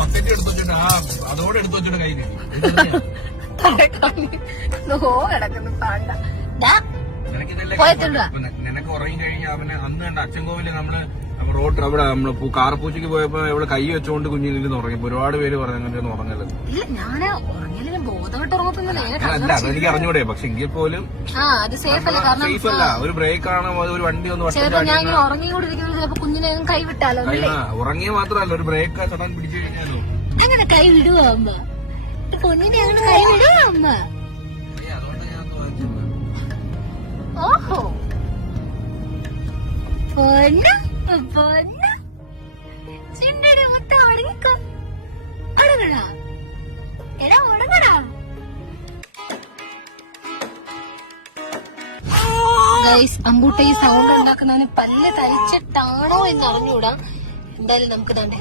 Bucket എടുത്ത് വെച്ചിട്ട് അതോടെ എടുത്ത് വെച്ചിട്ട് കയ്യിൽ കിടക്കുന്നു പാണ്ട. നിനക്ക് ഉറങ്ങി കഴിഞ്ഞാൽ അവന് അന്ന് കണ്ട അച്ചൻകോവില് നമ്മള് റോഡ് അവിടെ നമ്മള് കാറപ്പൂച്ചയ്ക്ക് പോയപ്പോ ഇവിടെ കൈ വെച്ചോണ്ട് കുഞ്ഞിലിരുന്ന് ഉറങ്ങിയപ്പോ ഒരുപാട് പേര് പറഞ്ഞു അങ്ങനെ ഉറങ്ങല്ലോ. ഇല്ല ഞാന് ഉറങ്ങിയാലും ബോധമായിട്ട് ഉറങ്ങത്തൊന്നുമില്ല. അല്ല അതെനിക്ക് അറിഞ്ഞൂടെ, പക്ഷെ എങ്കിൽ പോലും അത് സേഫ് അല്ല. കാരണം സേഫ് അല്ല. ഒരു ബ്രേക്ക് ആണ്, ഒരു വണ്ടി ഒന്ന് ഞാൻ ഉറങ്ങിക്കൊണ്ടിരിക്കുന്നത് ചിലപ്പോ കുഞ്ഞിനെ കൈ വിട്ടാലോ. ഉറങ്ങിയ മാത്രമല്ല ഒരു ബ്രേക്ക് ചടാൻ പിടിച്ചു കഴിഞ്ഞാലോ അങ്ങനെ കൈ വിടുവോ അമ്മ? കുഞ്ഞിനെ അങ്ങനെ കൈ വിടുവോ അമ്മ? ഓഹോ പൊന്ന പൊന്ന ചിണ്ടയുടെ മുട്ട അടങ്ങിക്കോ. അടങ്ങടാ എടാ അടങ്ങടാ. അമ്പൂട്ട ഈ സൗണ്ട് ഉണ്ടാക്കുന്നതിന് പല്ല് തരിച്ചിട്ടാണോ എന്ന് അറിഞ്ഞൂടാ. എന്തായാലും നമുക്ക് തന്നെ